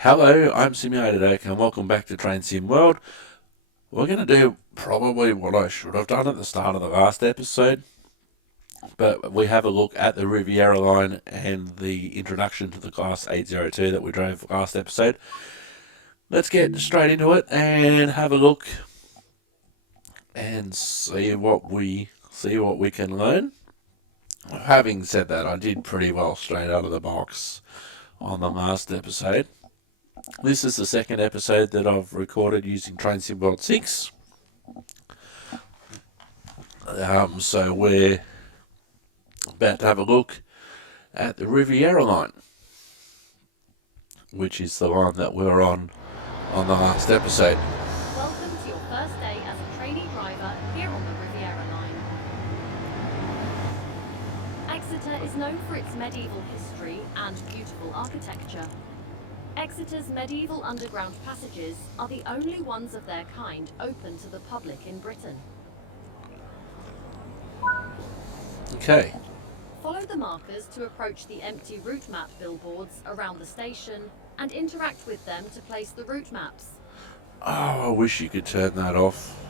Hello, I'm Simulated Oak and welcome back to Train Sim World. We're going to do probably what I should have done at the start of the last episode, but we have a look at the Riviera line and the introduction to the Class 802 that we drove last episode. Let's get straight into it and have a look and see what we can learn. Having said that, I did pretty well straight out of the box on the last episode. This is the second episode that I've recorded using Train Sim World 6. So we're about to have a look at the Riviera line, which is the line that we're on the last episode. Welcome to your first day as a trainee driver here on the Riviera line. Exeter is known for its medieval history and beautiful architecture. Exeter's medieval underground passages are the only ones of their kind open to the public in Britain. Okay. Follow the markers to approach the empty route map billboards around the station and interact with them to place the route maps. Oh, I wish you could turn that off.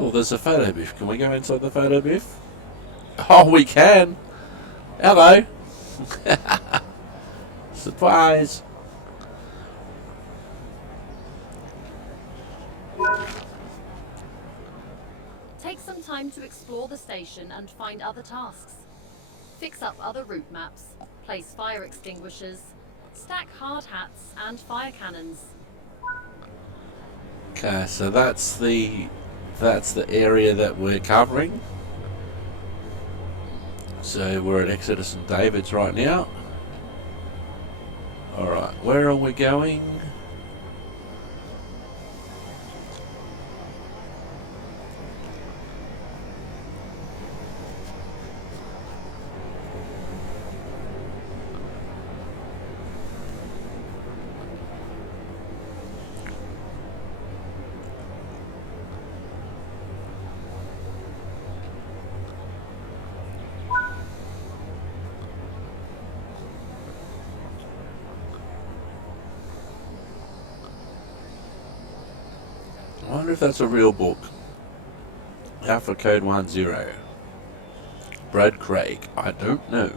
Oh, there's a photo booth. Can we go inside the photo booth? Oh, we can. Hello. Surprise. Take some time to explore the station and find other tasks. Fix up other route maps, place fire extinguishers, stack hard hats and fire cannons. Okay, so that's the area that we're covering. So we're at Exeter St David's right now. Alright, where are we going? I wonder if that's a real book. Alpha Code 10. Brad Craig. I don't know.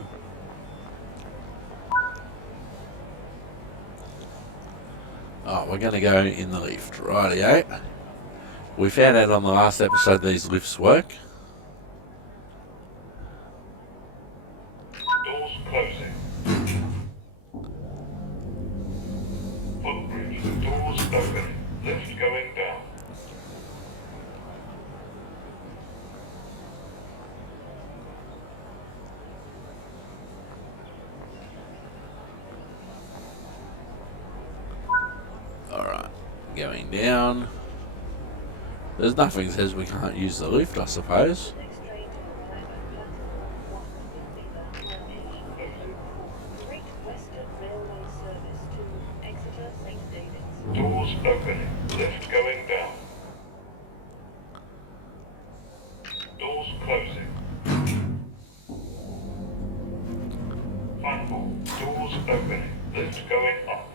Oh, we're going to go in the lift. Rightio. We found out on the last episode these lifts work. Doors closing. Footbridge. Doors open. Lift going down. Alright. Going down. There's nothing that says we can't use the lift, I suppose. Great Western Railway service to Exeter St David's. Doors opening. Lift going down. Doors closing. Platform. Doors opening. Lift going up.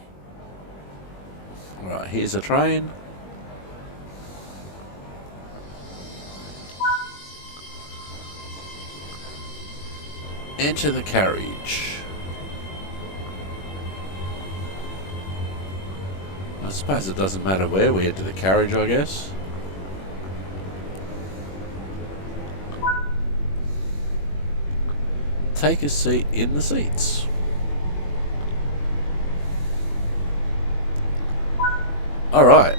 Right, here's a train. Enter the carriage. I suppose it doesn't matter where we enter the carriage, I guess. Take a seat in the seats. Alright.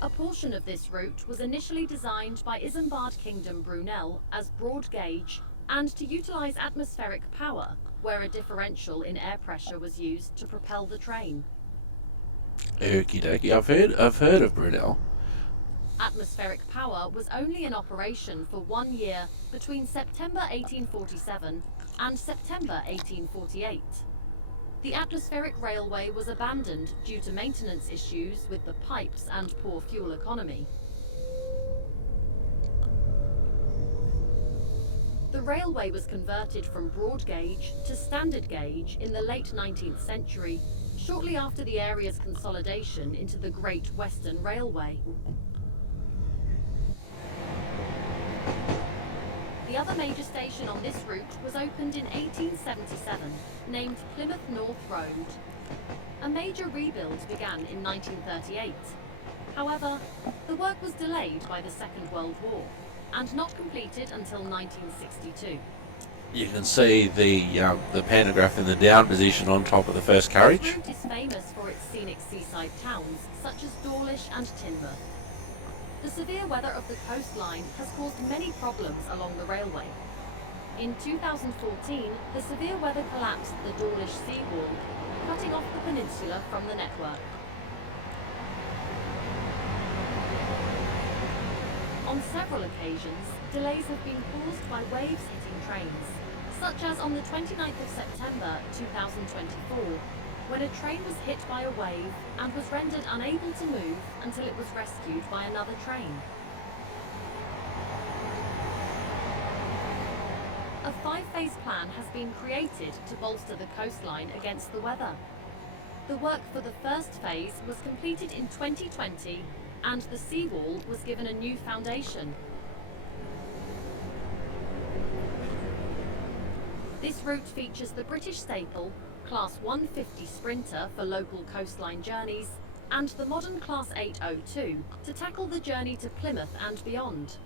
A portion of this route was initially designed by Isambard Kingdom Brunel as broad gauge and to utilise atmospheric power, where a differential in air pressure was used to propel the train. Okie dokie. I've heard of Brunel. Atmospheric power was only in operation for 1 year between September 1847 and September 1848. The atmospheric railway was abandoned due to maintenance issues with the pipes and poor fuel economy. The railway was converted from broad gauge to standard gauge in the late 19th century, shortly after the area's consolidation into the Great Western Railway. The other major station on this route was opened in 1877, named Plymouth North Road. A major rebuild began in 1938. However, the work was delayed by the Second World War and not completed until 1962. You can see the pantograph in the down position on top of the first carriage. This route is famous for its scenic seaside towns such as Dawlish and Teignmouth. The severe weather of the coastline has caused many problems along the railway. In 2014, the severe weather collapsed the Dawlish seawall, cutting off the peninsula from the network. On several occasions, delays have been caused by waves hitting trains, such as on the 29th of September 2024, when a train was hit by a wave and was rendered unable to move until it was rescued by another train. A 5-phase plan has been created to bolster the coastline against the weather. The work for the first phase was completed in 2020 and the seawall was given a new foundation. This route features the British staple Class 150 Sprinter for local coastline journeys and the modern Class 802 to tackle the journey to Plymouth and beyond.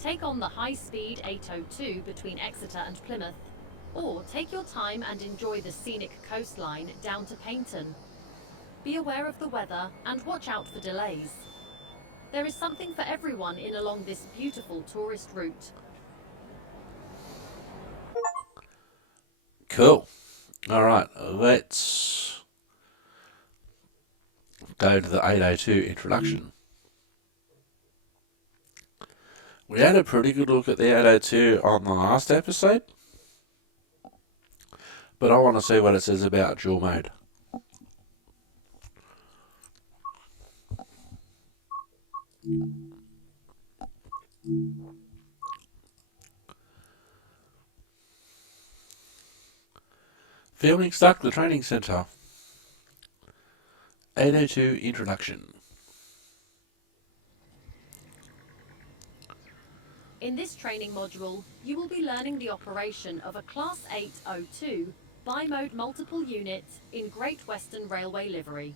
Take on the high-speed 802 between Exeter and Plymouth, or take your time and enjoy the scenic coastline down to Paignton. Be aware of the weather and watch out for delays. There is something for everyone in along this beautiful tourist route. Cool. All right, let's go to the 802 introduction. We had a pretty good look at the 802 on the last episode, but I want to see what it says about dual mode. Feeling stuck? The training centre. 802 introduction. In this training module, you will be learning the operation of a Class 802 bi-mode multiple unit in Great Western Railway livery.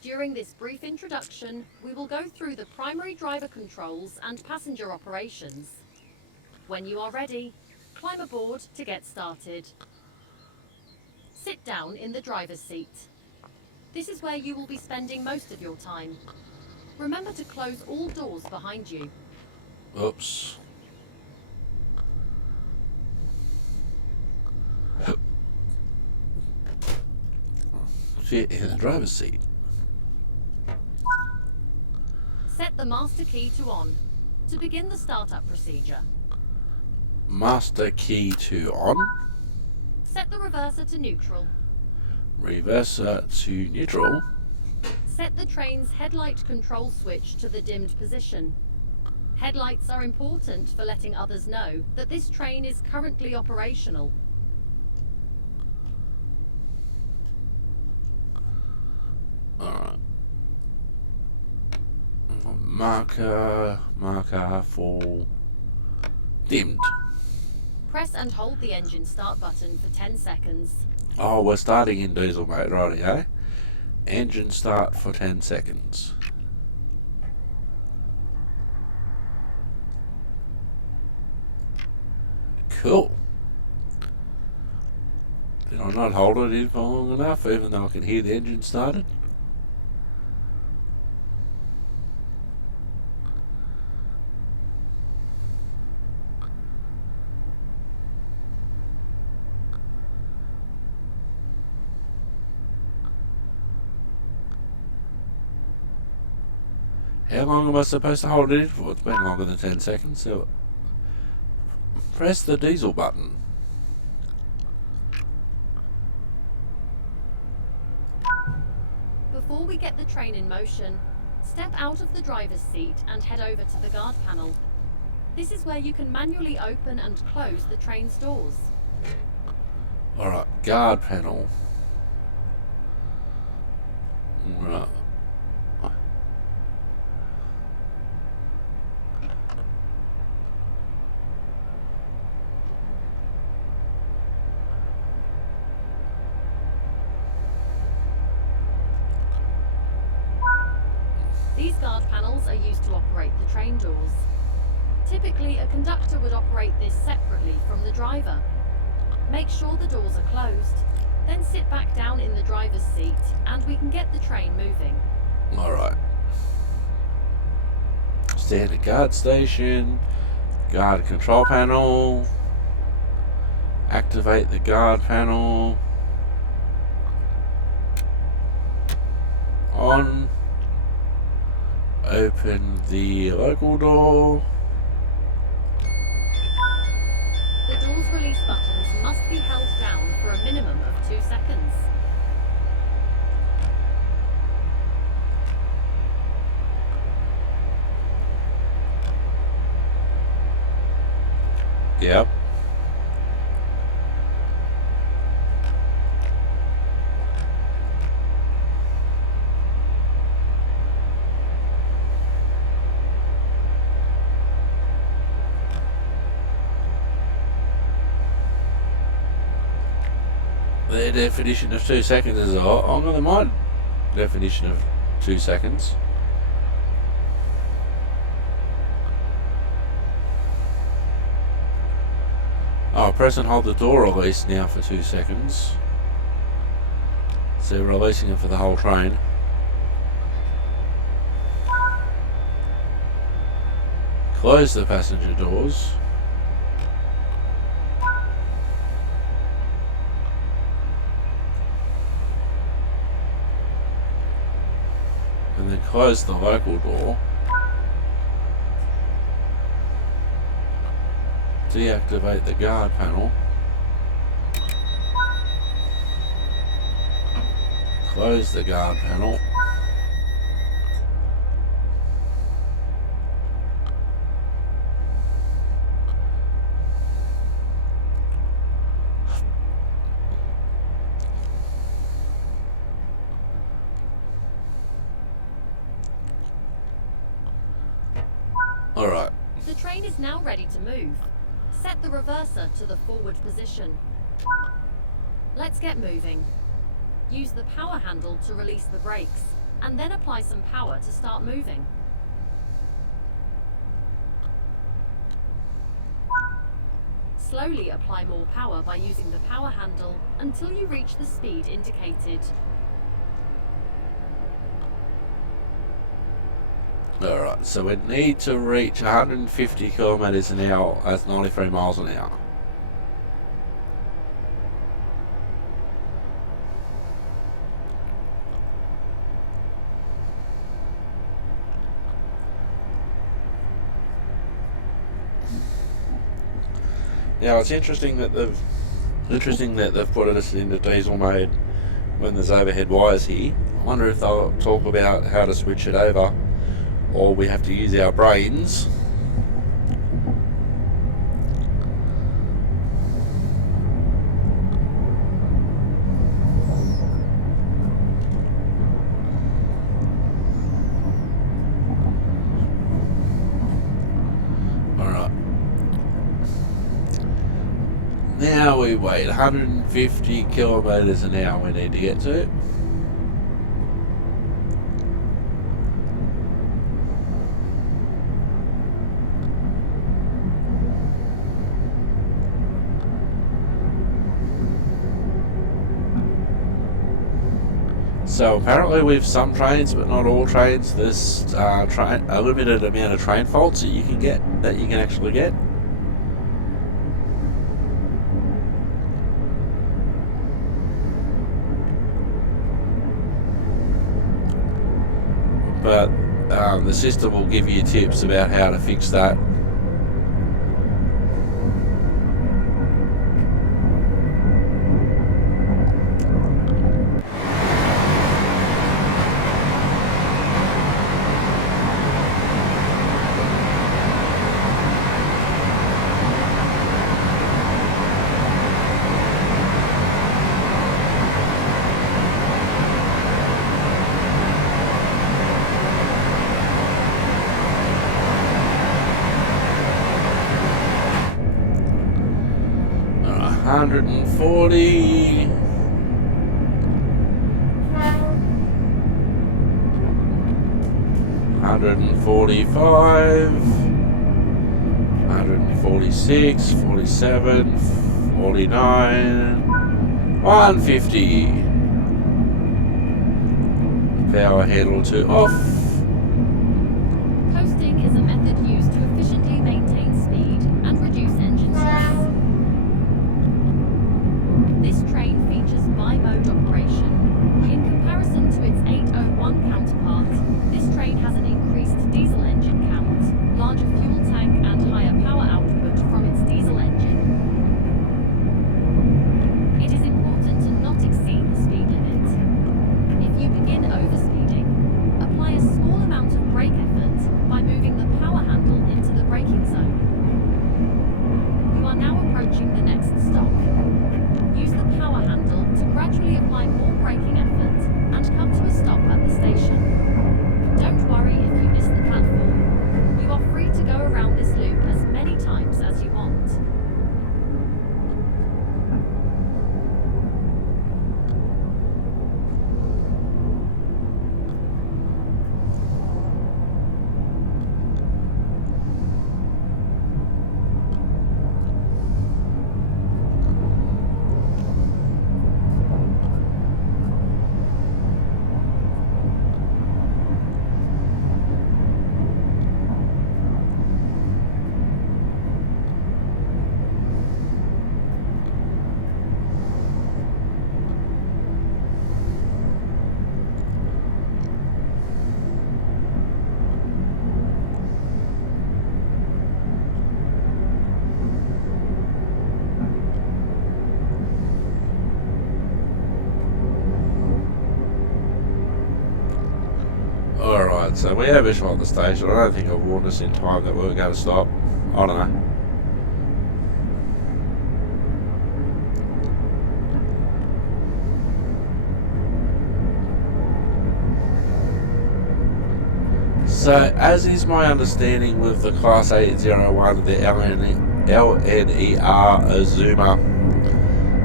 During this brief introduction, we will go through the primary driver controls and passenger operations. When you are ready, climb aboard to get started. Sit down in the driver's seat. This is where you will be spending most of your time. Remember to close all doors behind you. Oops. Sit in the driver's seat. Set the master key to on to begin the startup procedure. Master key to on. Set the reverser to neutral. Reverser to neutral. Set the train's headlight control switch to the dimmed position. Headlights are important for letting others know that this train is currently operational. Alright. Marker for dimmed. Press and hold the engine start button for 10 seconds. Oh, we're starting in diesel mode, rightio. Engine start for 10 seconds. Cool. Did I not hold it in for long enough, even though I can hear the engine started? How long am I supposed to hold it in for? It's been longer than 10 seconds. So press the diesel button. Before we get the train in motion, step out of the driver's seat and head over to the guard panel. This is where you can manually open and close the train's doors. Alright, guard panel. Right. These guard panels are used to operate the train doors. Typically, a conductor would operate this separately from the driver. Make sure the doors are closed, then sit back down in the driver's seat and we can get the train moving. Alright. Standard guard station. Guard control panel. Activate the guard panel. On. Open the local door. The doors release buttons must be held down for a minimum of 2 seconds. Yep. Their definition of 2 seconds is I'm going to my definition of 2 seconds. Oh, press and hold the door release now for 2 seconds. So releasing it for the whole train. Close the passenger doors. And then close the local door. Deactivate the guard panel. Close the guard panel. Alright. The train is now ready to move. Set the reverser to the forward position. Let's get moving. Use the power handle to release the brakes, and then apply some power to start moving. Slowly apply more power by using the power handle until you reach the speed indicated. Alright, so we need to reach 150 kilometers an hour, that's 93 miles an hour. Now it's interesting that they've put us into diesel mode when there's overhead wires here. I wonder if they'll talk about how to switch it over, or we have to use our brains. Alright. Now we wait 150 kilometers an hour we need to get to. So apparently with some trains, but not all trains, there's a limited amount of train faults that you can actually get. But the system will give you tips about how to fix that. Hundred and 145, 146, 47, 49, 150. Power handle to off. Coasting is a method used to efficiently maintain speed and reduce engine stress. This train features bi-mode operation. In comparison to its 801 counterpart, this train has an increased diesel engine count, larger fuel tank and higher power output from its diesel engine. It is important to not exceed the speed limit. If you begin overspeeding, apply a small amount of brake effort by moving the power handle into the braking zone. You are now approaching the next stop. Use the power handle to gradually apply more braking effort and come to a stop at the station. Don't worry if you miss the platform. You are free to go around this loop as many times as you want. Alright, so we have a shot at the station. I don't think I warned us in time that we were going to stop. I don't know. So, as is my understanding with the Class 801, the LNER Azuma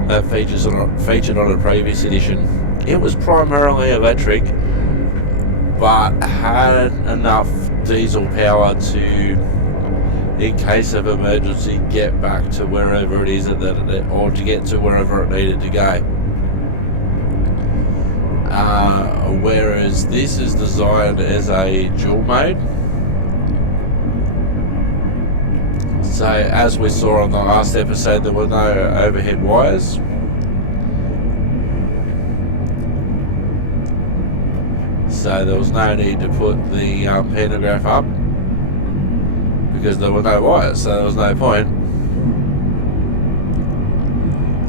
that featured on a previous edition, it was primarily electric, but had enough diesel power to, in case of emergency, get back to wherever it is or to get to wherever it needed to go. Whereas this is designed as a dual mode. So as we saw on the last episode, there were no overhead wires. So there was no need to put the pantograph up because there were no wires, so there was no point.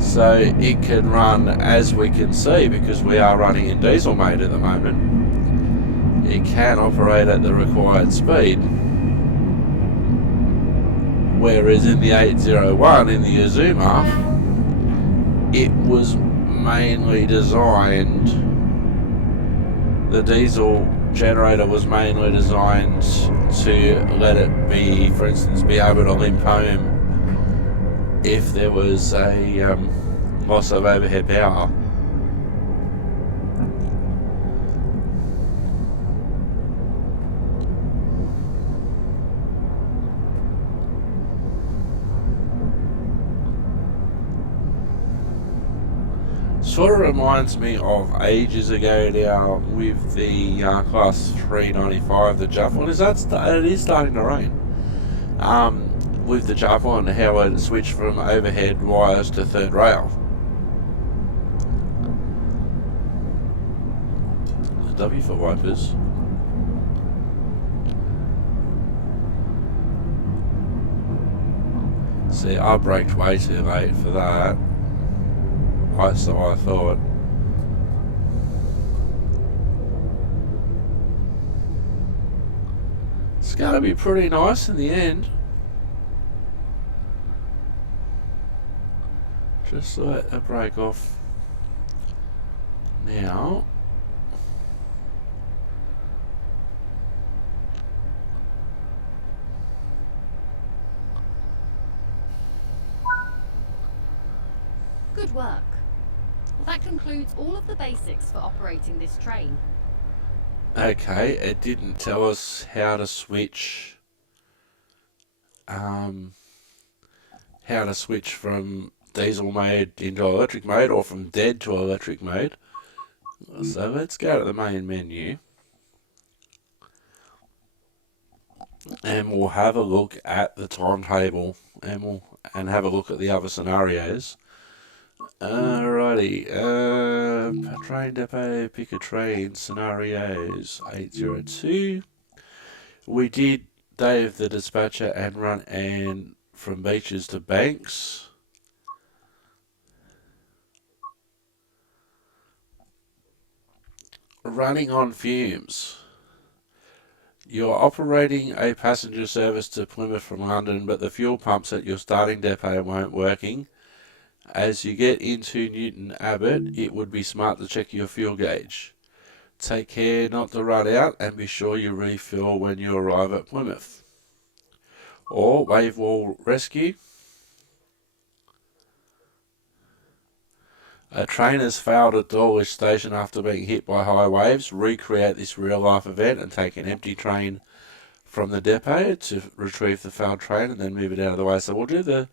So it can run, as we can see, because we are running in diesel mode at the moment, it can operate at the required speed. Whereas in the 801, in the Azuma, it was mainly designed, the diesel generator was mainly designed to let it be, for instance, be able to limp home if there was a loss of overhead power. Sort of reminds me of ages ago now with the Class 395, the Javelin. It is starting to rain. With the Javelin, how it switched from overhead wires to third rail. The W for wipers. See, I braked way too late for that. So I thought. It's going to be pretty nice in the end. Just let the brake off now. Good work. That concludes all of the basics for operating this train. Okay, it didn't tell us how to switch from diesel mode into electric mode, or from dead to electric mode. So let's go to the main menu, and we'll have a look at the timetable, and have a look at the other scenarios. Alrighty, train depot, pick a train, scenarios 802. We did Dave the dispatcher and run and from beaches to banks. Running on fumes. You're operating a passenger service to Plymouth from London, but the fuel pumps at your starting depot weren't working. As you get into Newton Abbot, it would be smart to check your fuel gauge. Take care not to run out, and be sure you refill when you arrive at Plymouth. Or wave wall rescue. A train has failed at Dawlish Station after being hit by high waves. Recreate this real life event and take an empty train from the depot to retrieve the failed train and then move it out of the way. So we'll do the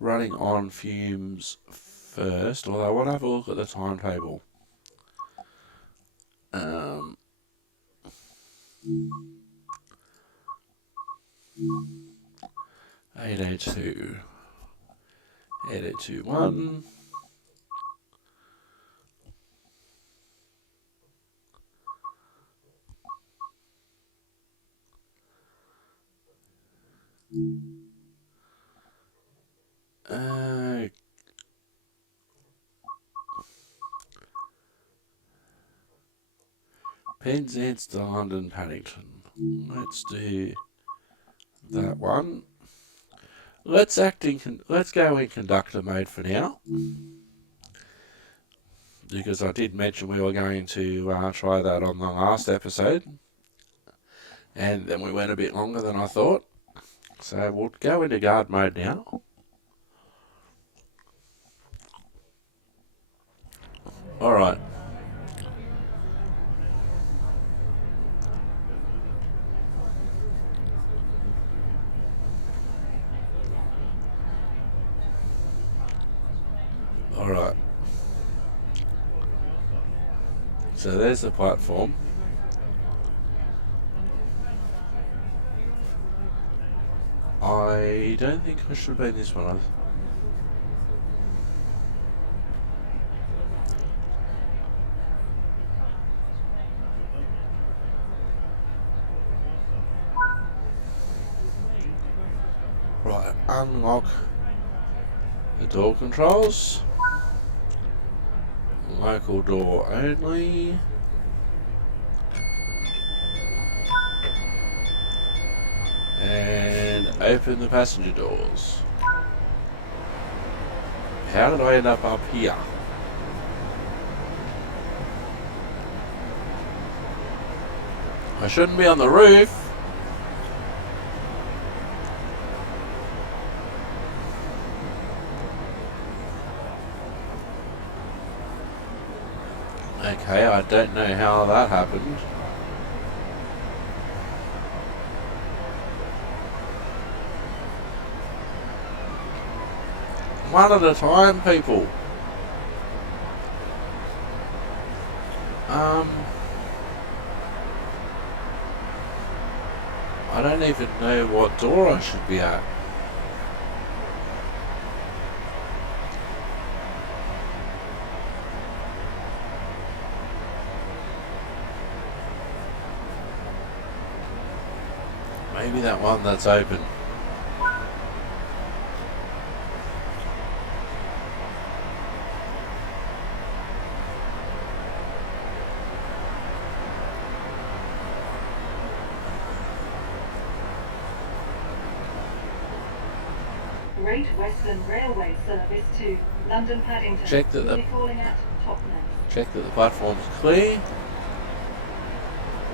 running on fumes first, although I want to have a look at the timetable. 802, 8821. Penzance to London Paddington. Let's do that one. Let's go in conductor mode for now, because I did mention we were going to try that on the last episode, and then we went a bit longer than I thought. So we'll go into guard mode now. Alright. Alright. So there's the platform. I don't think I should have been this one. Right, unlock the door controls. Local door only. And open the passenger doors. How did I end up here? I shouldn't be on the roof. Okay, I don't know how that happened. One at a time, people. I don't even know what door I should be at. Maybe that one that's open. Great Western Railway service to London Paddington. Check that Will be calling at Totnes. Check that the platform's clear.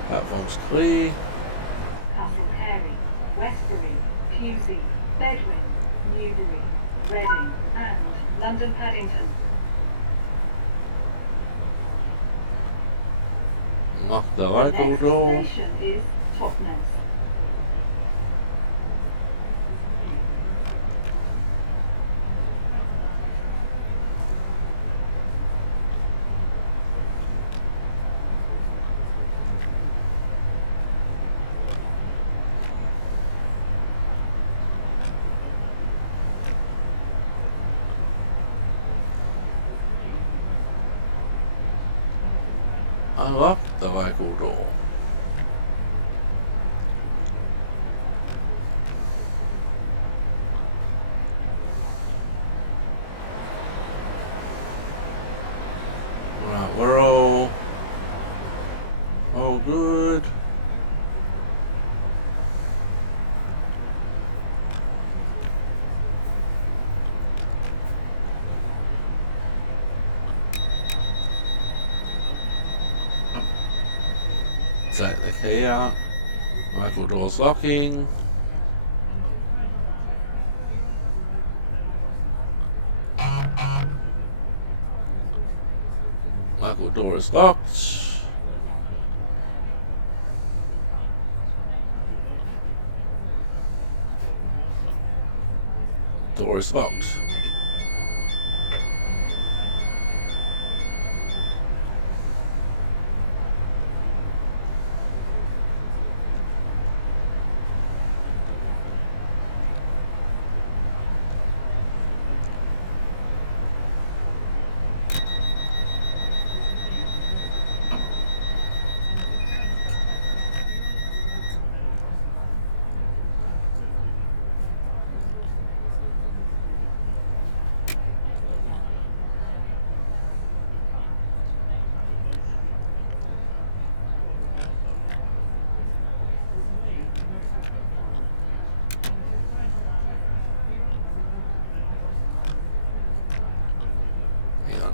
Platform's clear. Castle Carey, Westbury, Pewsey, Bedwin, Newbury, Reading, and London Paddington. Lock the The local next door. station is Totnes. Unlock the local door. Right, we're all good. Take the key out. Local door's locking. Local door is locked. Door is locked.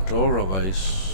Door release.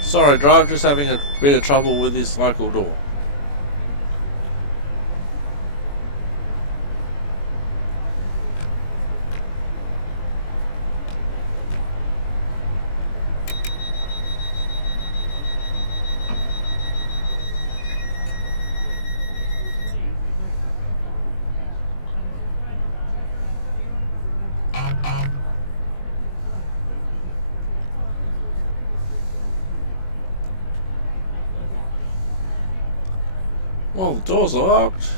Sorry, drive, just having a bit of trouble with this local door. Well, the doors are locked.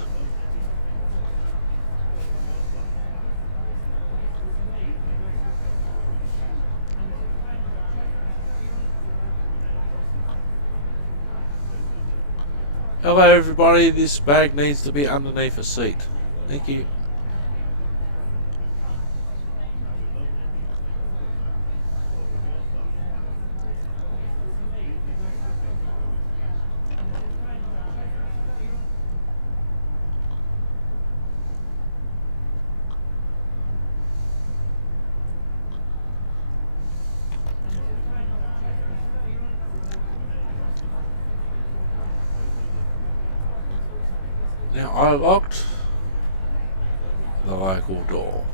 Hello everybody, this bag needs to be underneath a seat. Thank you. Now I locked the local door.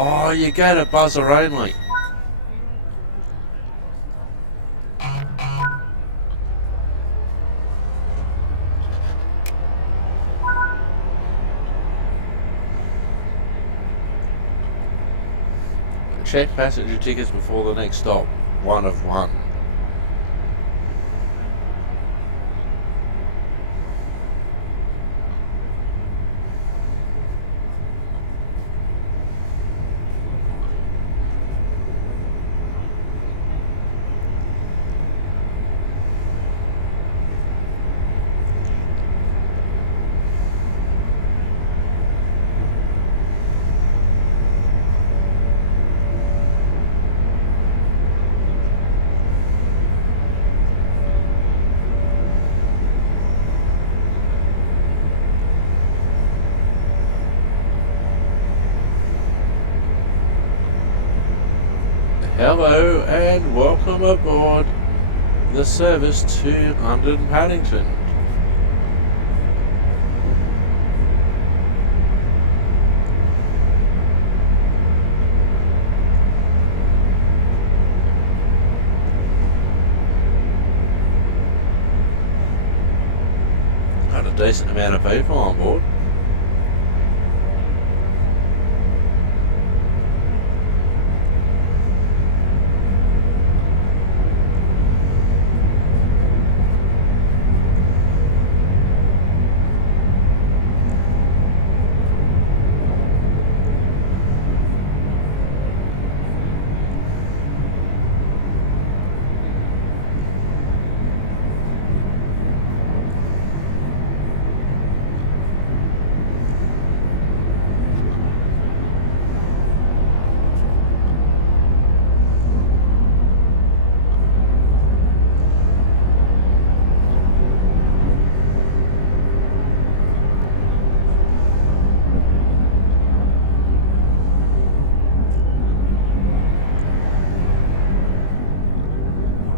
Oh, you go to buzzer only. Check passenger tickets before the next stop. 1 of 1. Hello and welcome aboard the service to London Paddington. Got a decent amount of people on board.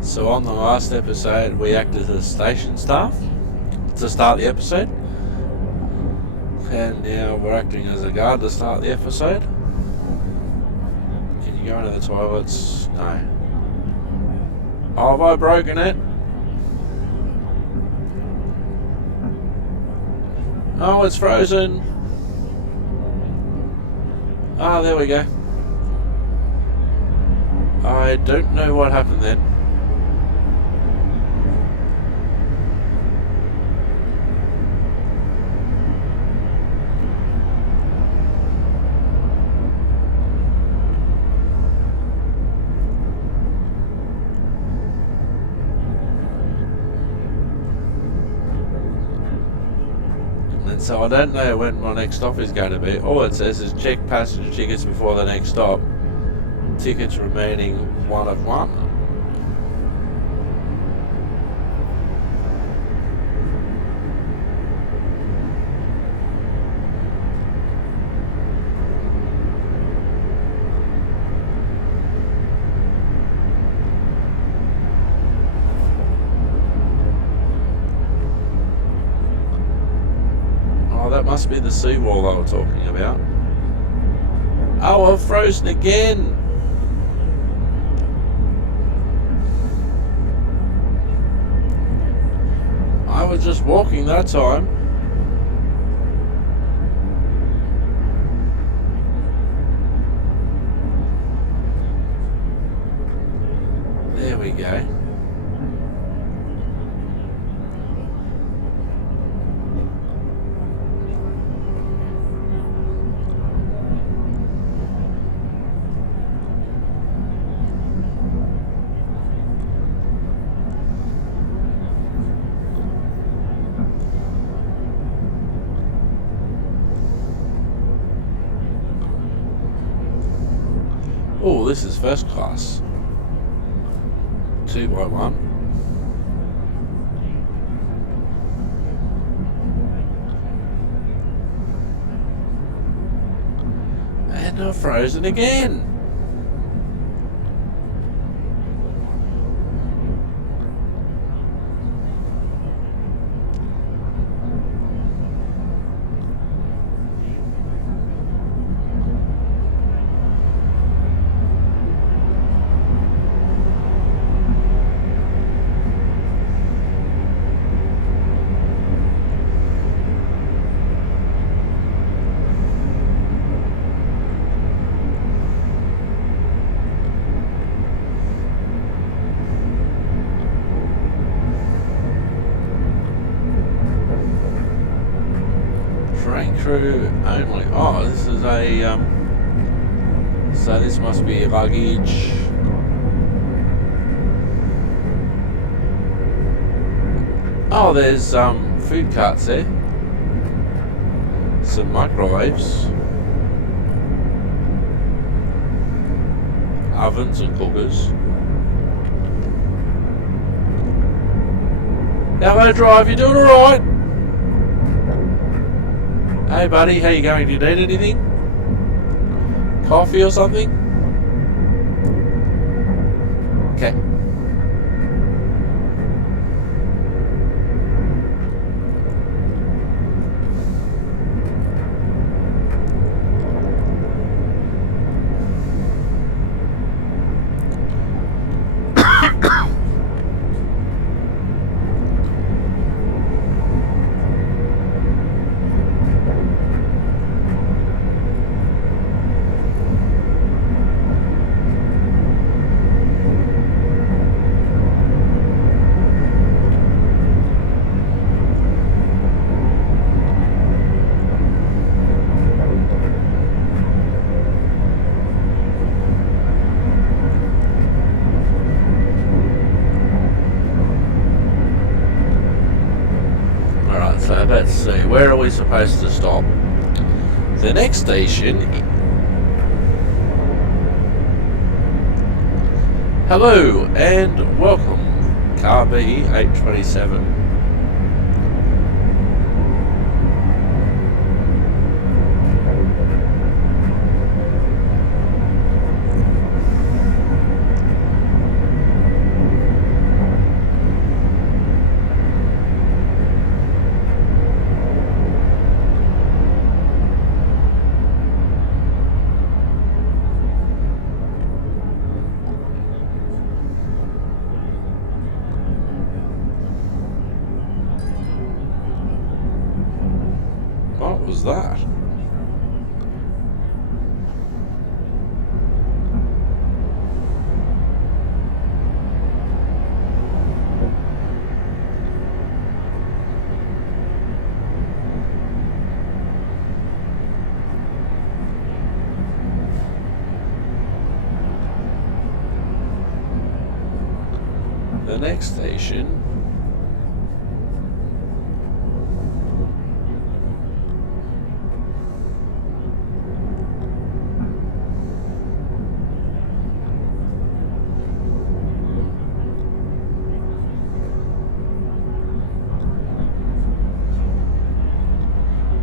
So on the last episode we acted as station staff to start the episode, and now we're acting as a guard to start the episode. Can you go into the toilets? No. Oh, have I broken it? Oh, it's frozen. Ah, there we go. I don't know what happened then. So I don't know when my next stop is going to be. All it says is check passenger tickets before the next stop. Tickets remaining 1 of 1. That must be the seawall they were talking about. Oh, I've frozen again. I was just walking that time. There we go. Oh, this is first class. 2 by 1. And I've frozen again. crew only. Oh, this is a so this must be luggage. Oh, there's food carts there. Some microwaves, ovens and cookers. Hello, drive. You doing all right? Hey, buddy. How you going? Do you need anything? Coffee or something? Okay. So let's see, where are we supposed to stop? The next station. Hello and welcome, car B827. What was that? The next station.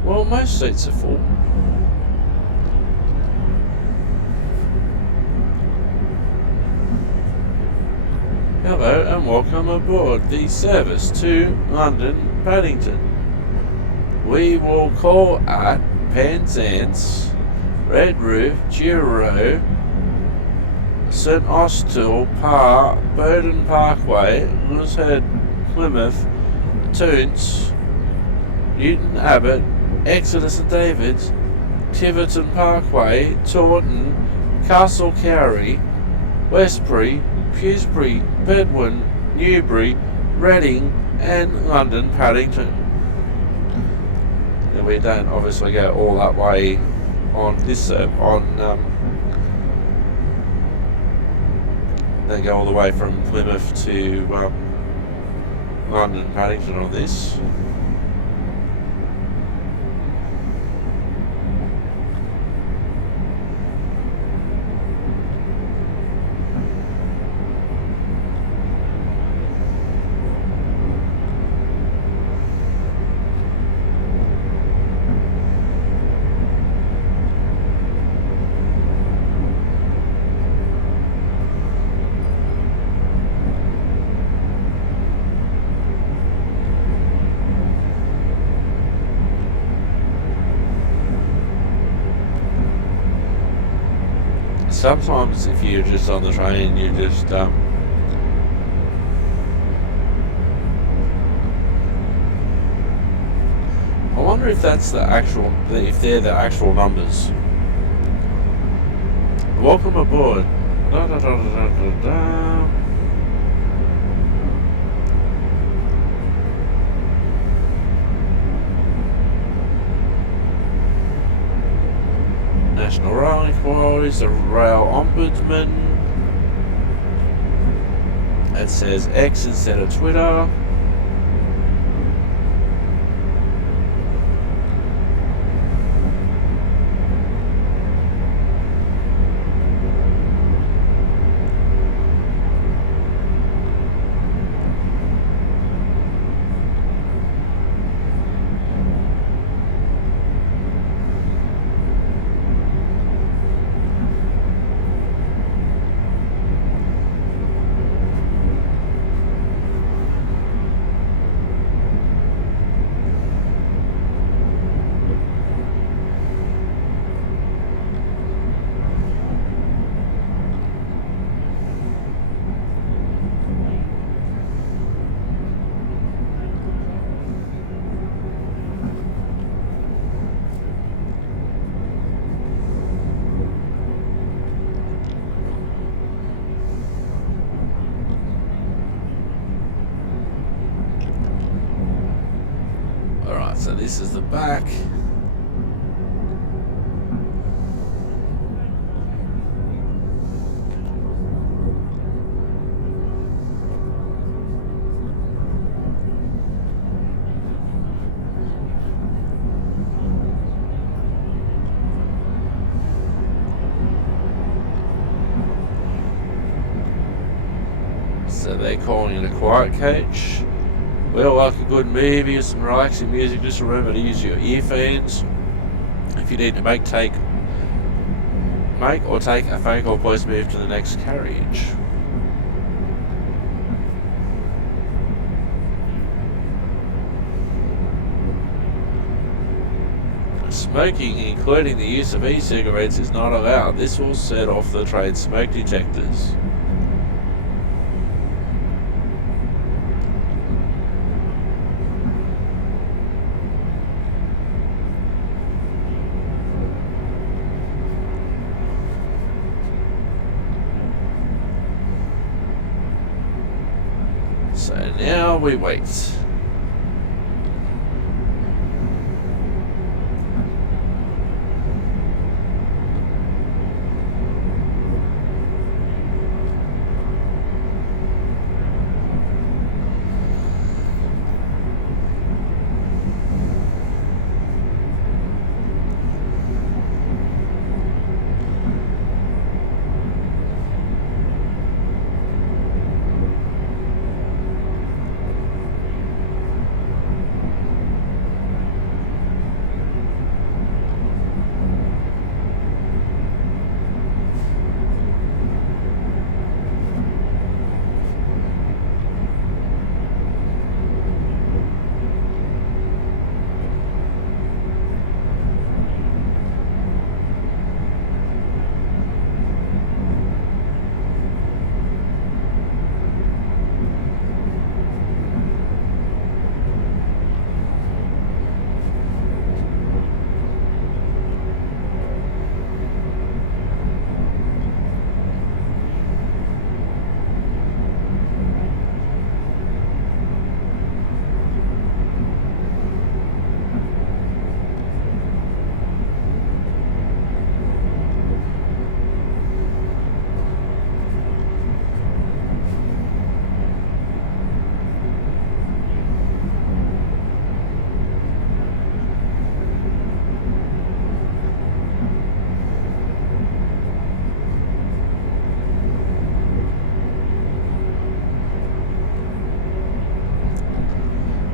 Well, most seats are full. Hello and welcome aboard the service to London Paddington. We will call at Penzance, Red Roof, Giro, St Austell, Parr, Bowden Parkway, Lewisham, Plymouth, Toonts, Newton Abbot, Exeter St David's, Tiverton Parkway, Taunton, Castle Cowrie, Westbury, Pewsbury, Bedwin, Newbury, Reading and London Paddington. And we don't obviously go all that way on this they go all the way from Plymouth to London Paddington on this. Sometimes if you're just on the train, you just I wonder if that's the actual, if they're the actual numbers. Welcome aboard. Da, da, da, da, da, da. is the rail ombudsman. It says X instead of Twitter. Alright, so this is the back. So they're calling it a quiet coach. Well, like a good movie or some relaxing music, just remember to use your earphones. If you need to make or take a phone call, please move to the next carriage. Smoking, including the use of e-cigarettes, is not allowed. This will set off the train smoke detectors. So now we wait.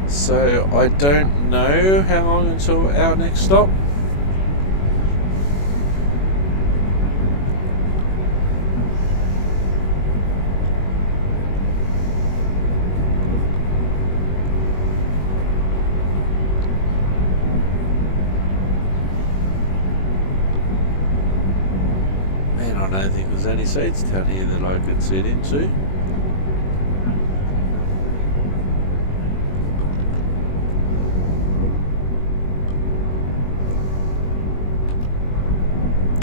So I don't know how long until our next stop. Man, I don't think there's any seats down here that I can sit into.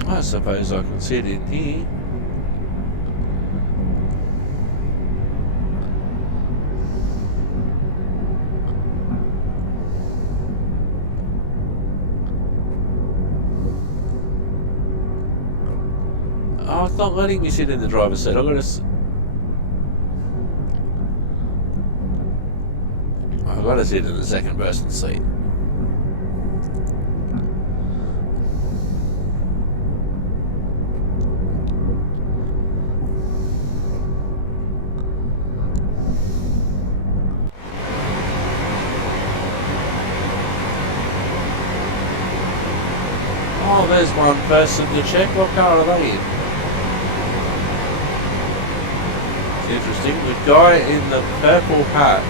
I suppose I can sit in here. it's not letting me sit in the driver's seat. I've got to sit in the second person seat. Oh, there's one person to check. What car are they in? It's interesting. The guy in the purple hat.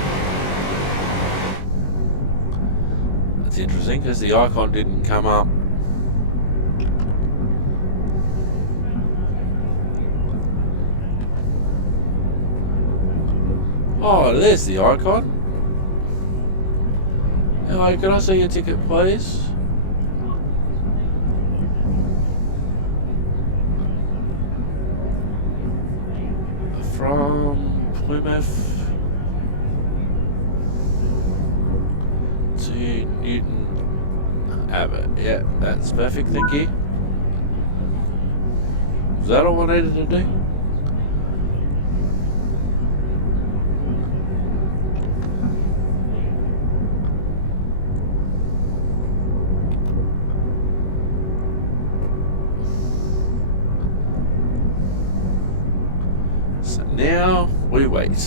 That's interesting because the icon didn't come up. Oh, there's the icon. Hello, can I see your ticket, please? From Plymouth to Newton Abbott. Yeah, that's perfect, thank you. Is that all I needed to do? So now we wait.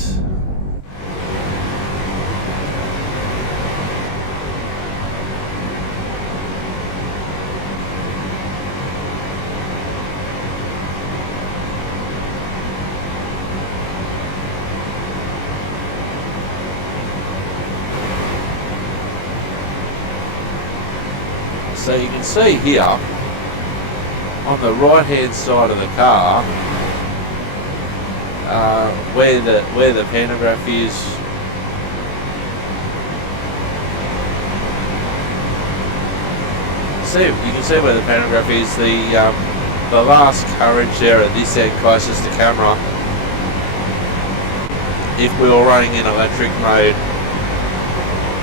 So you can see here on the right hand side of the car where the pantograph is. See, you can see where the pantograph is. The last carriage there at this end closest to camera. If we were running in electric mode,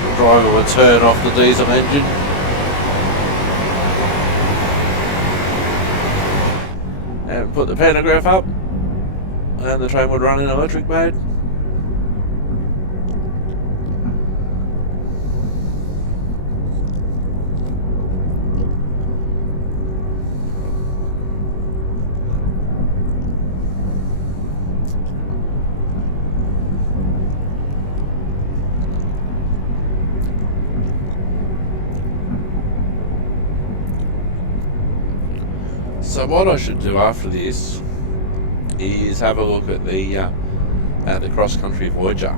the driver would turn off the diesel engine. And put the pantograph up, and the train would run in electric mode. So what I should do after this is have a look at the cross-country Voyager.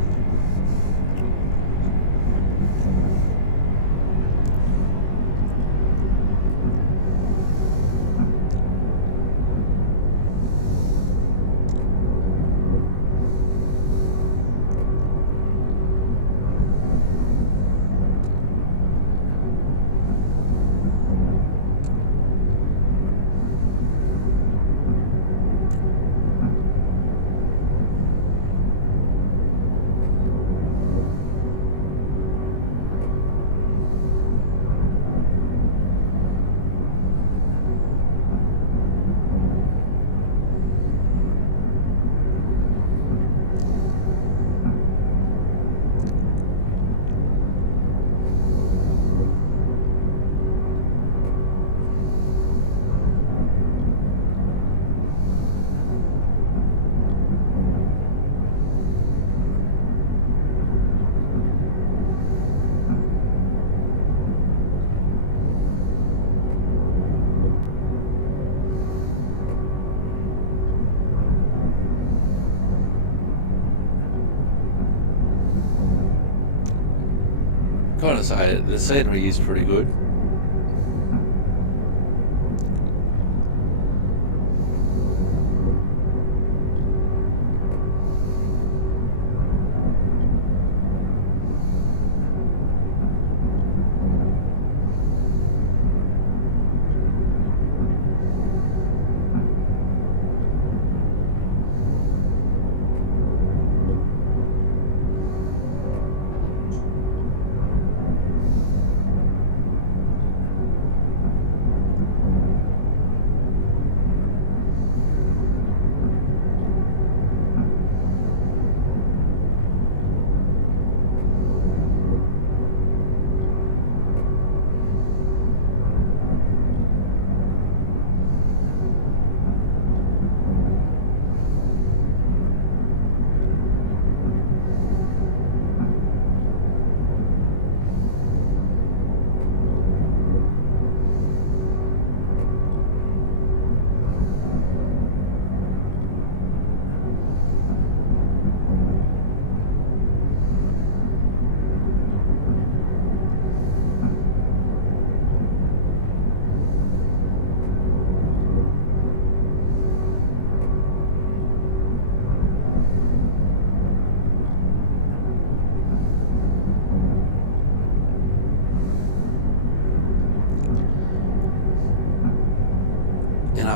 Gotta say, the scenery is pretty good.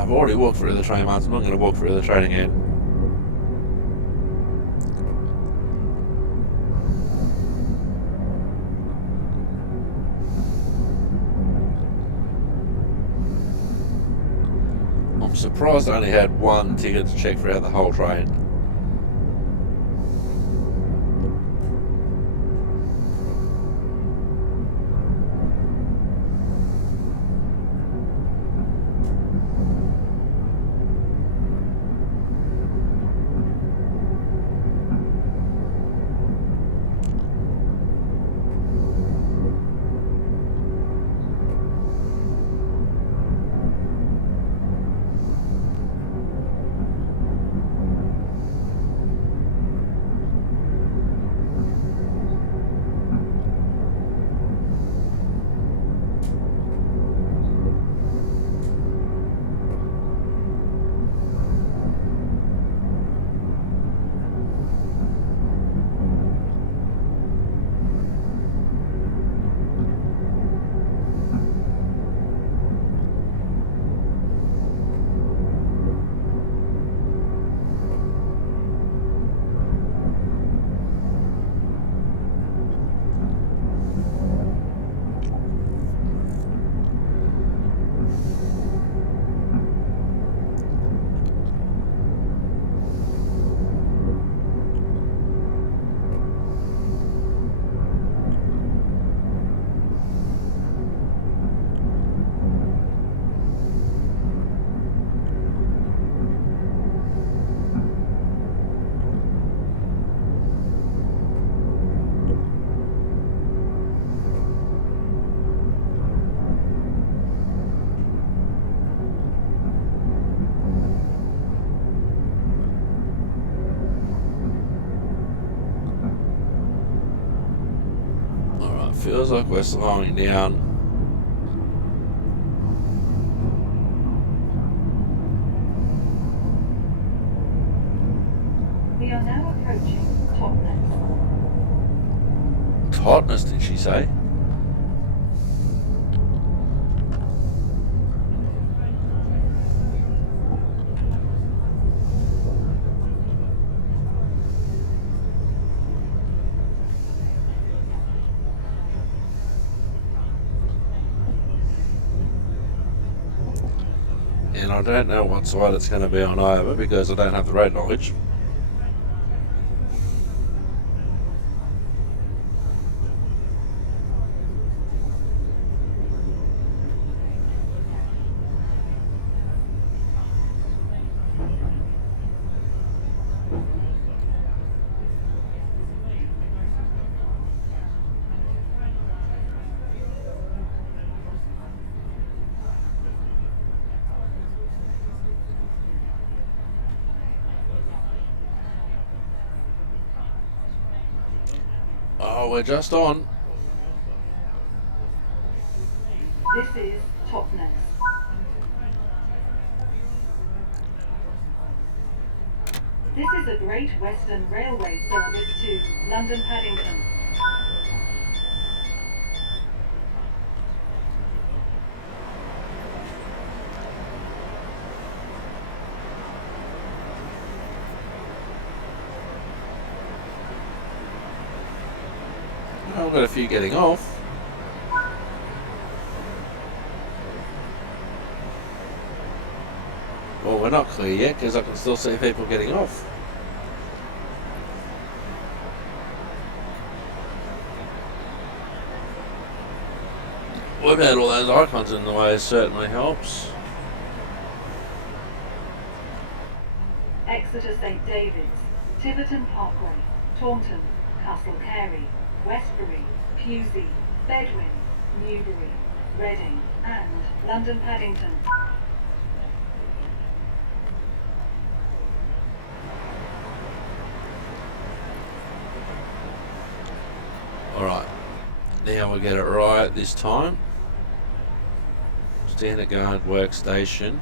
I've already walked through the train once. I'm not going to walk through the train again. I'm surprised I only had one ticket to check throughout the whole train. Feels like we're slowing down. We are now approaching Totnes. Tightness, did she say? And I don't know what side it's going to be on either because I don't have the road knowledge. Oh, we're just on. This is Totnes. This is a Great Western Railway service to London Paddington. Oh, we've got a few getting off. Well, we're not clear yet because I can still see people getting off. We've had all those icons in the way, certainly helps. Exeter St David's, Tiverton Parkway, Taunton, Castle Carey, Westbury, Pewsey, Bedwin, Newbury, Reading, and London Paddington. Alright, now we get it right this time. Standard guard workstation.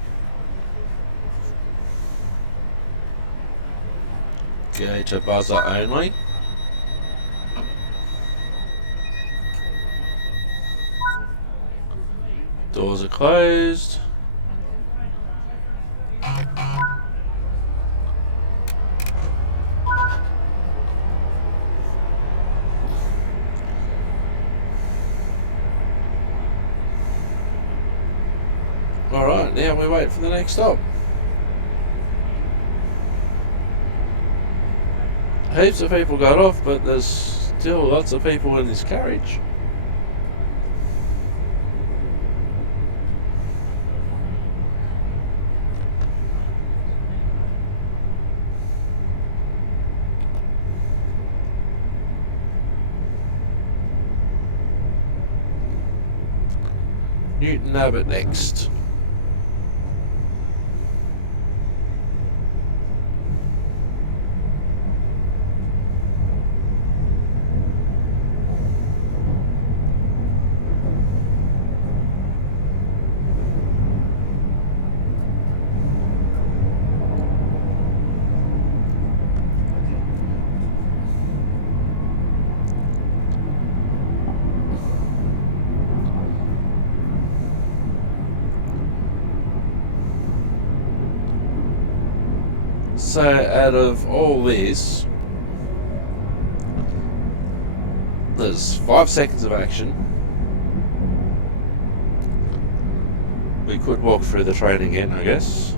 Go to buzzer only. Doors are closed. Alright, now we wait for the next stop. Heaps of people got off, but there's still lots of people in this carriage. Newton Abbot next. So out of all this, there's 5 seconds of action. We could walk through the train again, I guess.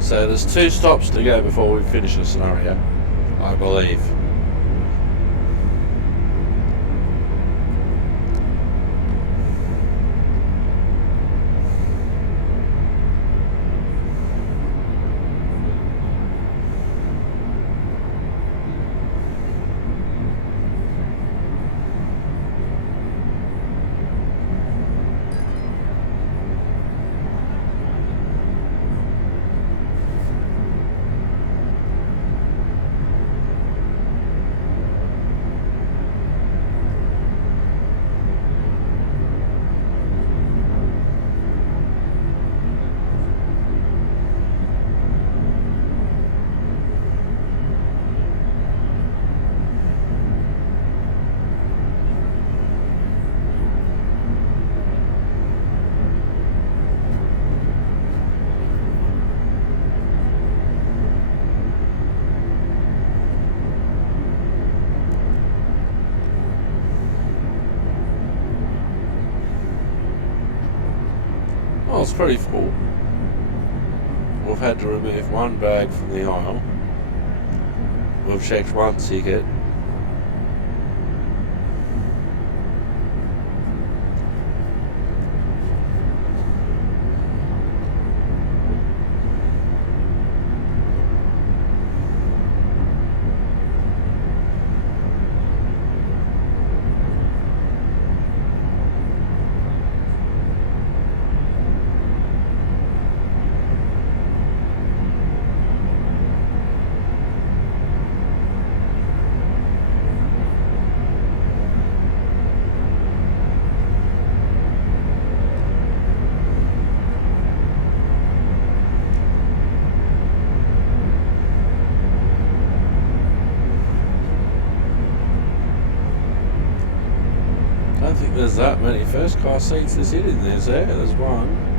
So there's 2 stops to go before we finish the scenario, I believe. Well, it's pretty full. We've had to remove 1 bag from the aisle. We've checked 1 ticket. I don't think there's that many first class seats to sit in there. There's 1.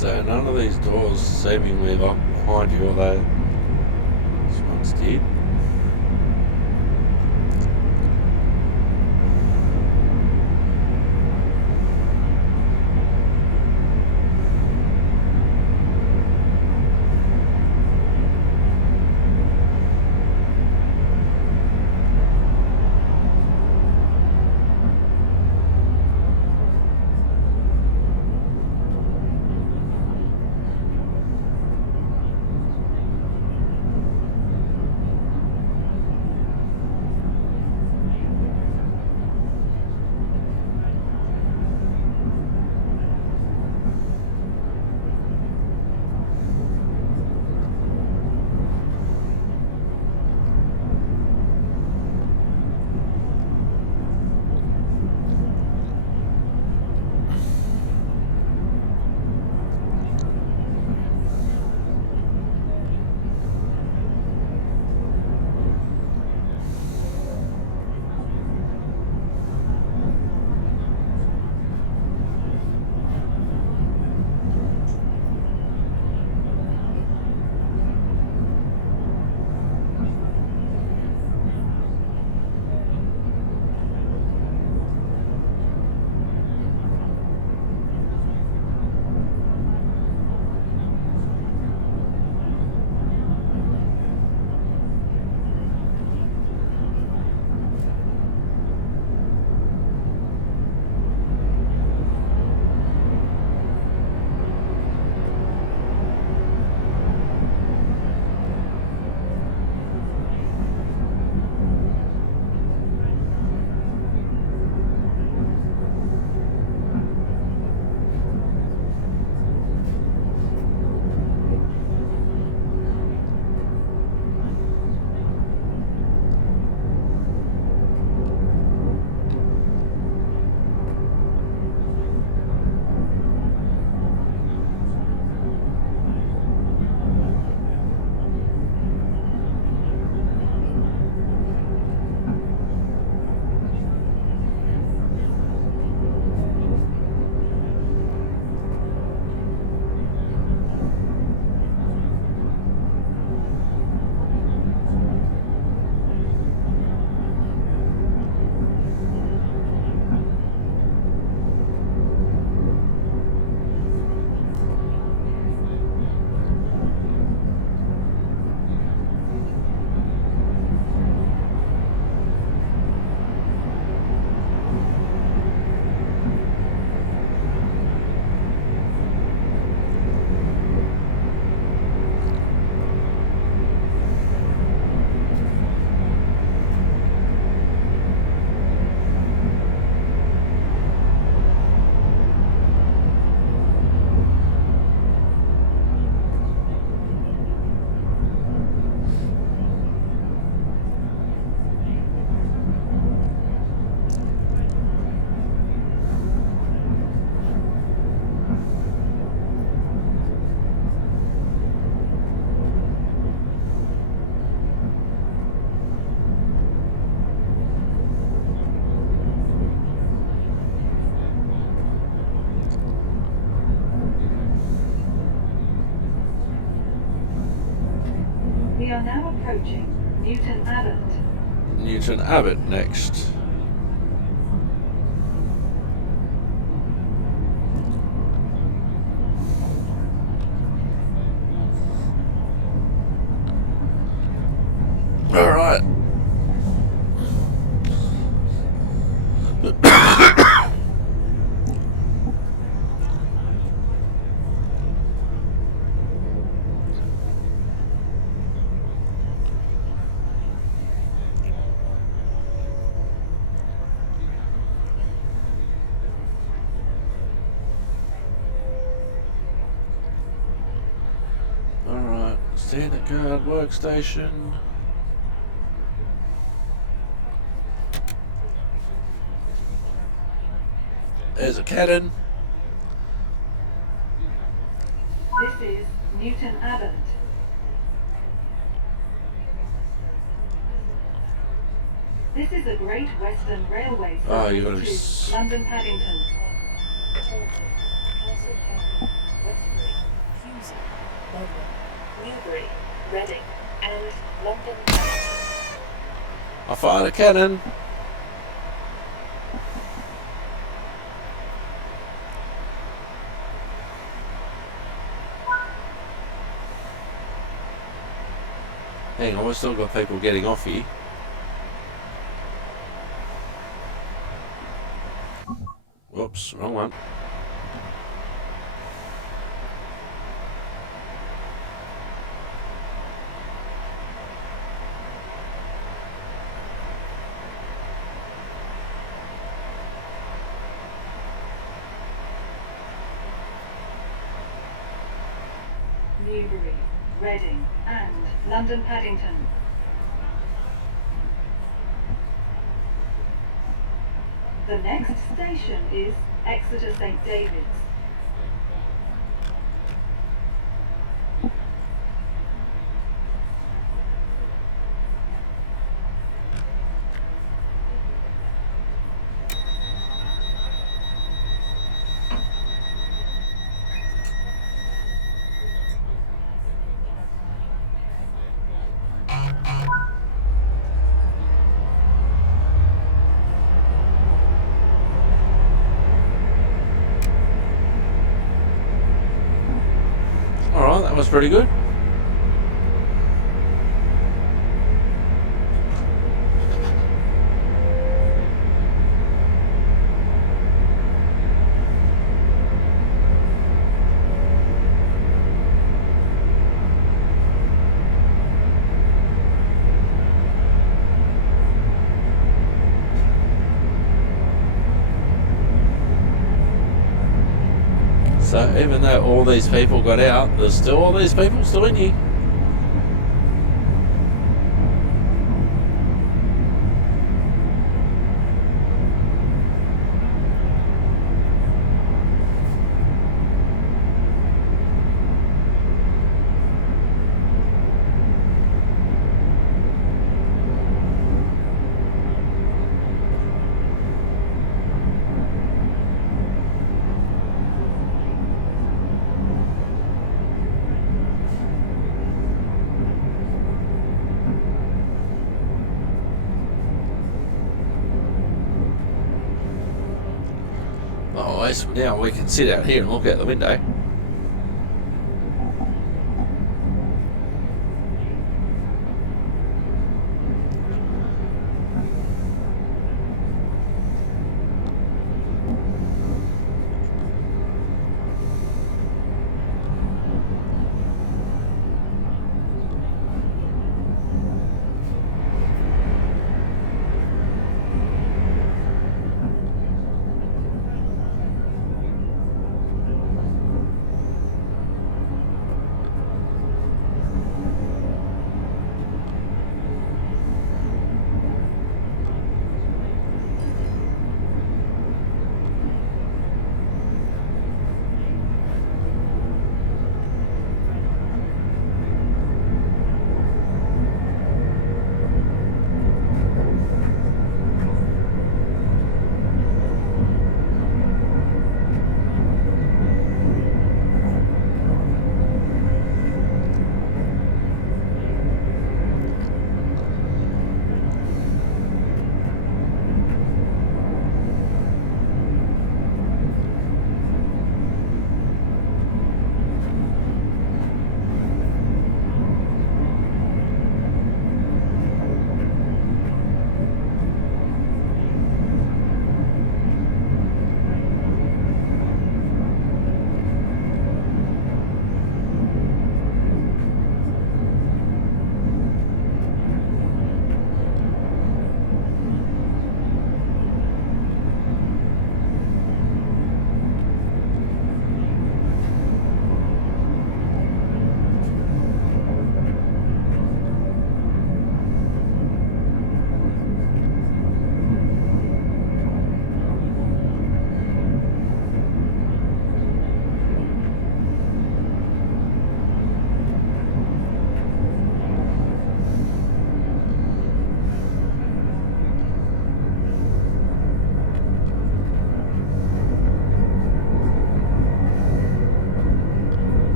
So none of these doors seemingly lock behind you, although this one's did. We are now approaching Newton Abbot. Newton Abbot next. Alright. Alright, standard guard workstation. There's a cannon. This is Newton Abbot. This is the Great Western Railway service Oh, you gotta to be London Paddington. Castle County, Westbury, Thames, London, Newbury, Reading, and London Paddington. I fired a cannon. Hang on, we've still got people getting off here. Whoops, wrong one. Newbury, Reading, and London Paddington. The next station is Exeter St David's. Alright, that was pretty good. So even though all these people got out, there's still all these people still in here. Oh, now we can sit out here and look out the window.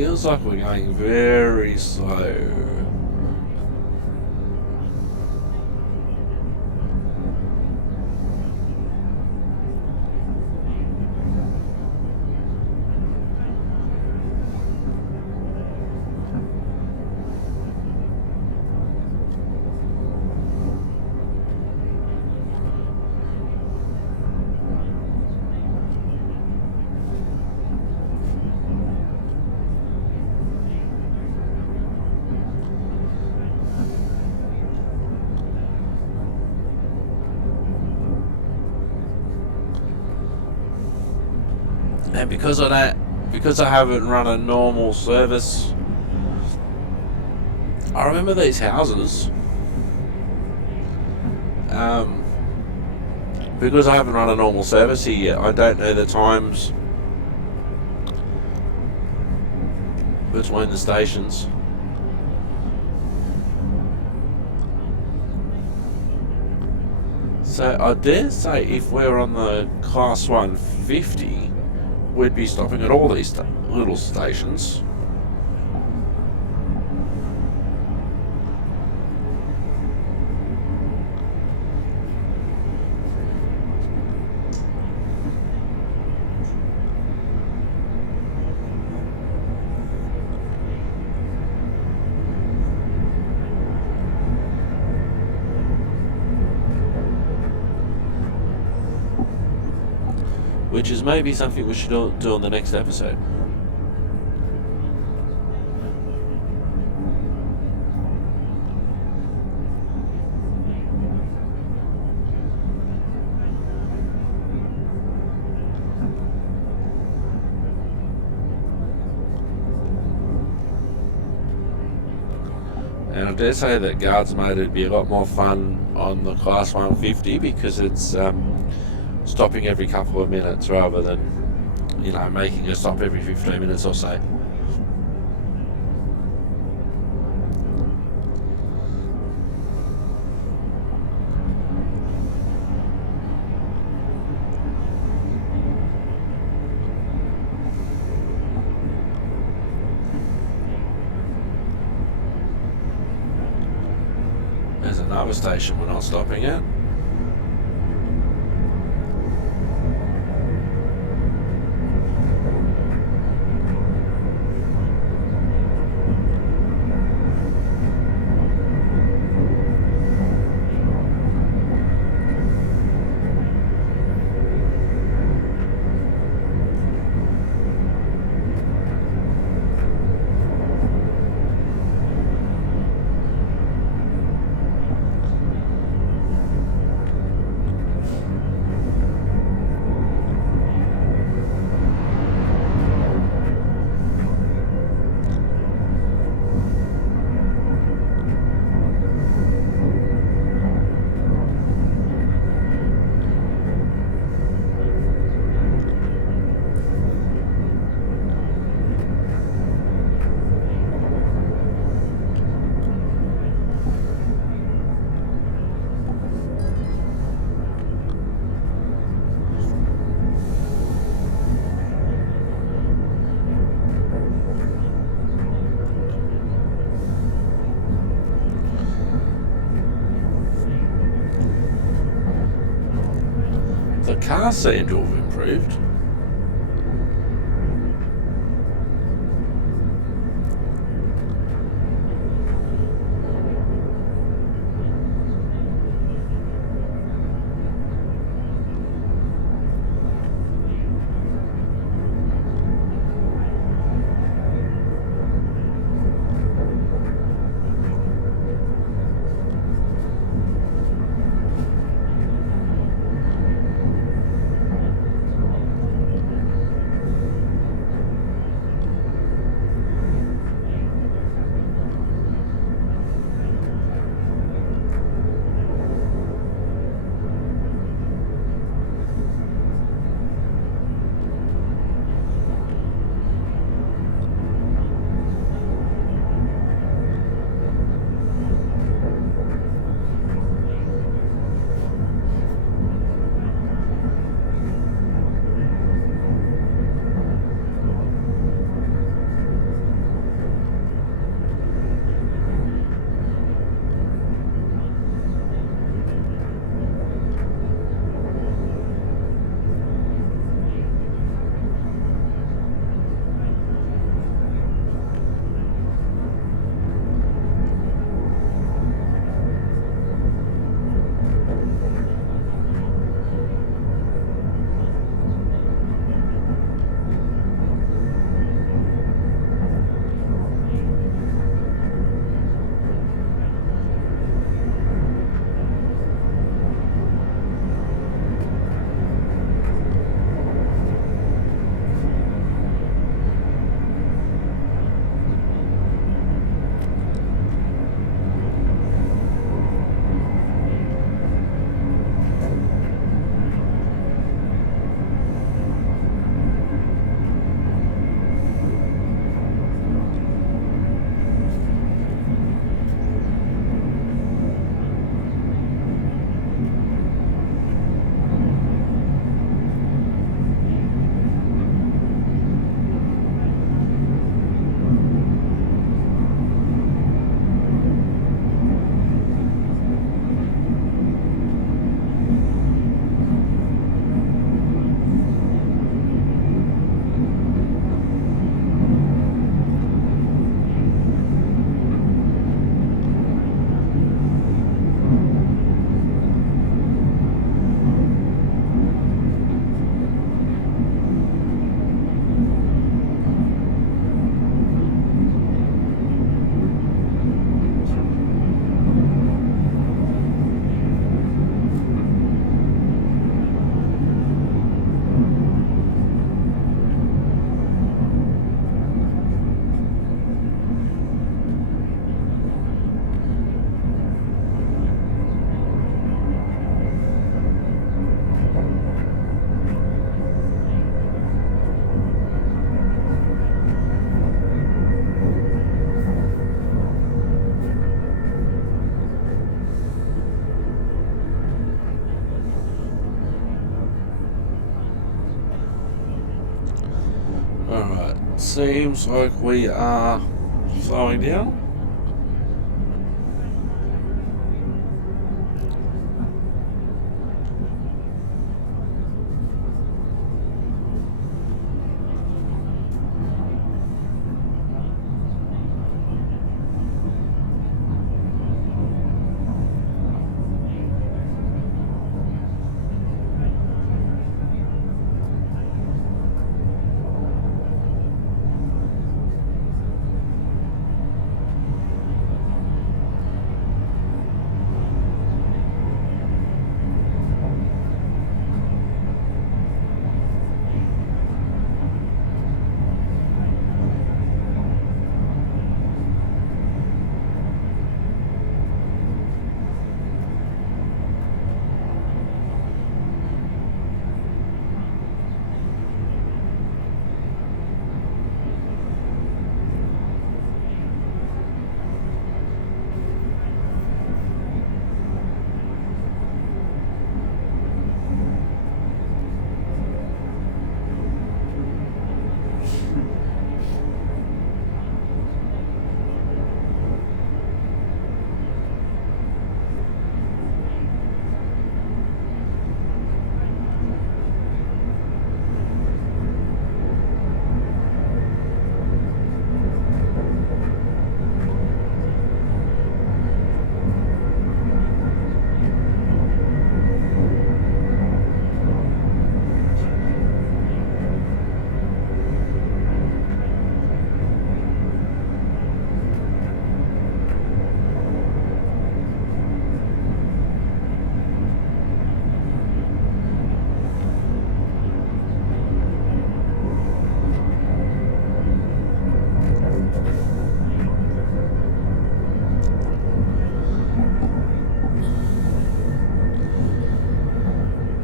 feels like we're going very slow. And because I haven't run a normal service, I remember these houses. Because I haven't run a normal service here yet, I don't know the times between the stations. So I dare say if we're on the Class 150, we'd be stopping at all these little stations. Which is maybe something we should do on the next episode. And I dare say that Guards Mode would be a lot more fun on the Class 150 because it's stopping every couple of minutes rather than, making a stop every 15 minutes or so. There's another station we're not stopping at. The cars seem to have improved. seems like we are slowing down.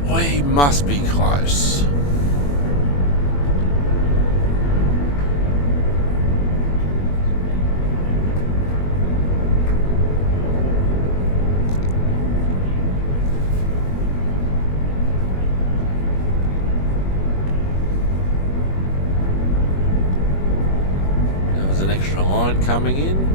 We must be close. There was an extra line coming in.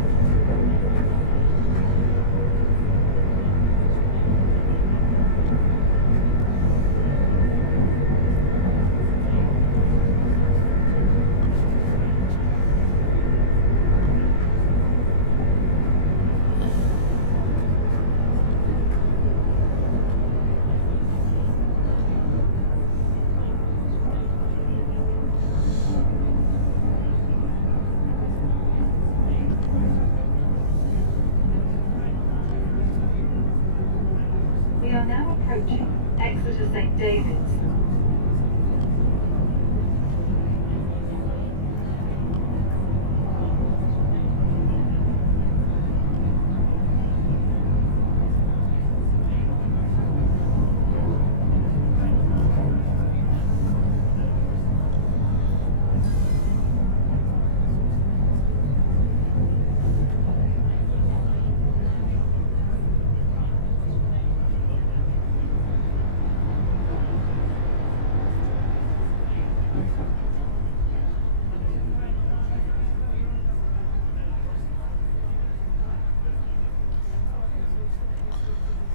We are now approaching Exeter St. David's.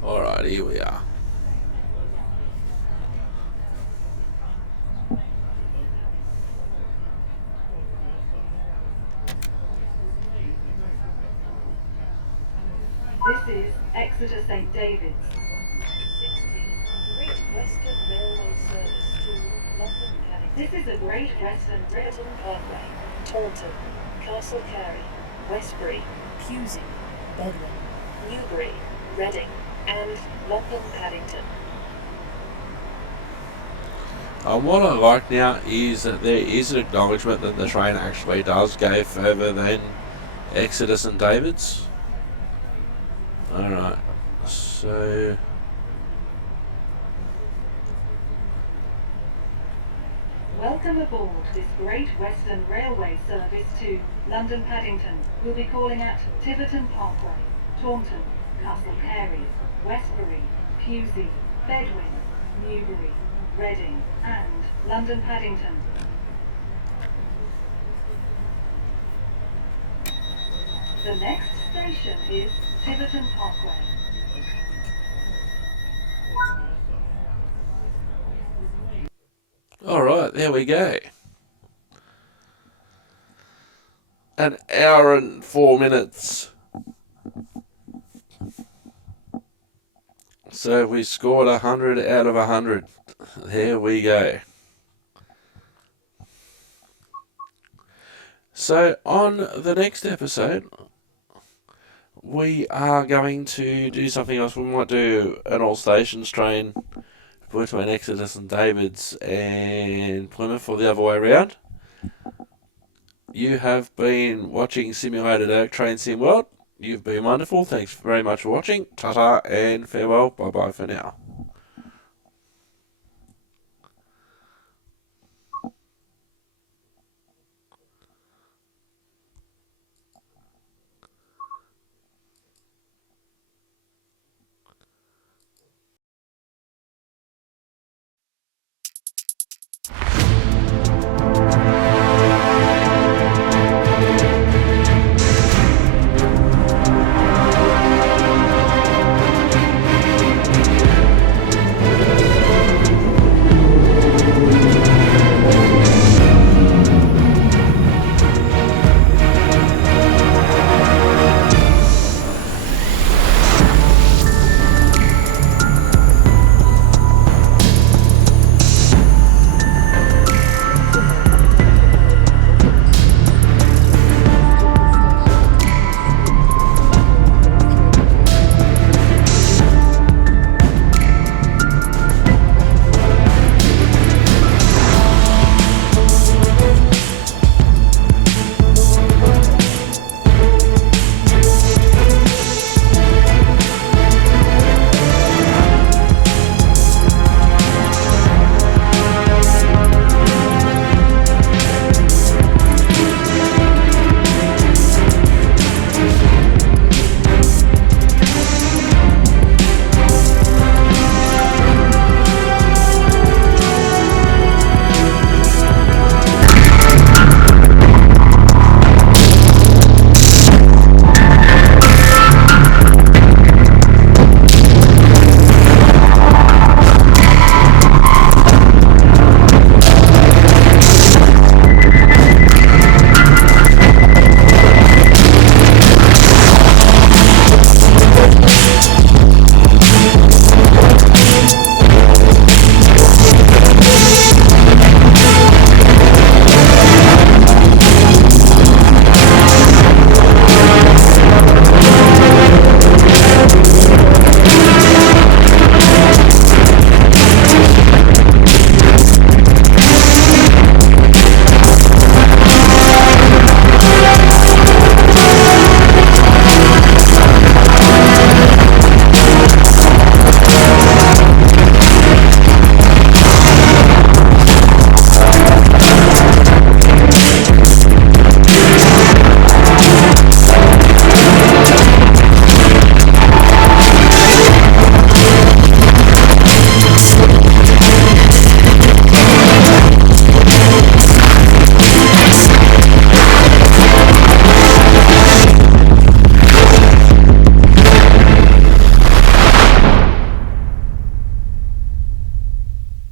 Alright, here we are. This is Exeter St. David's. 16. Great Western Railway service to London Paddington. This is a Great Western Railway Parkway, Taunton, Castle Carey, Westbury, Pewsey, Bedwin, Newbury, Reading, and London Paddington. What I like now is that there is an acknowledgement that the train actually does go further than Exeter St. David's. Alright, so... Welcome aboard this Great Western Railway service to London Paddington. We'll be calling at Tiverton Parkway, Taunton, Castle Carey, Westbury, Pewsey, Bedwin, Newbury, Reading, and London Paddington. The next station is Tiverton Parkway. Alright, there we go. An hour and 4 minutes. So we scored 100 out of 100. There we go. So on the next episode, we are going to do something else. We might do an all stations train between Exodus and Davids and Plymouth, or the other way around. You have been watching Simulated Oak Train Sim World. You've been wonderful. Thanks very much for watching. Ta-ta and farewell. Bye-bye for now.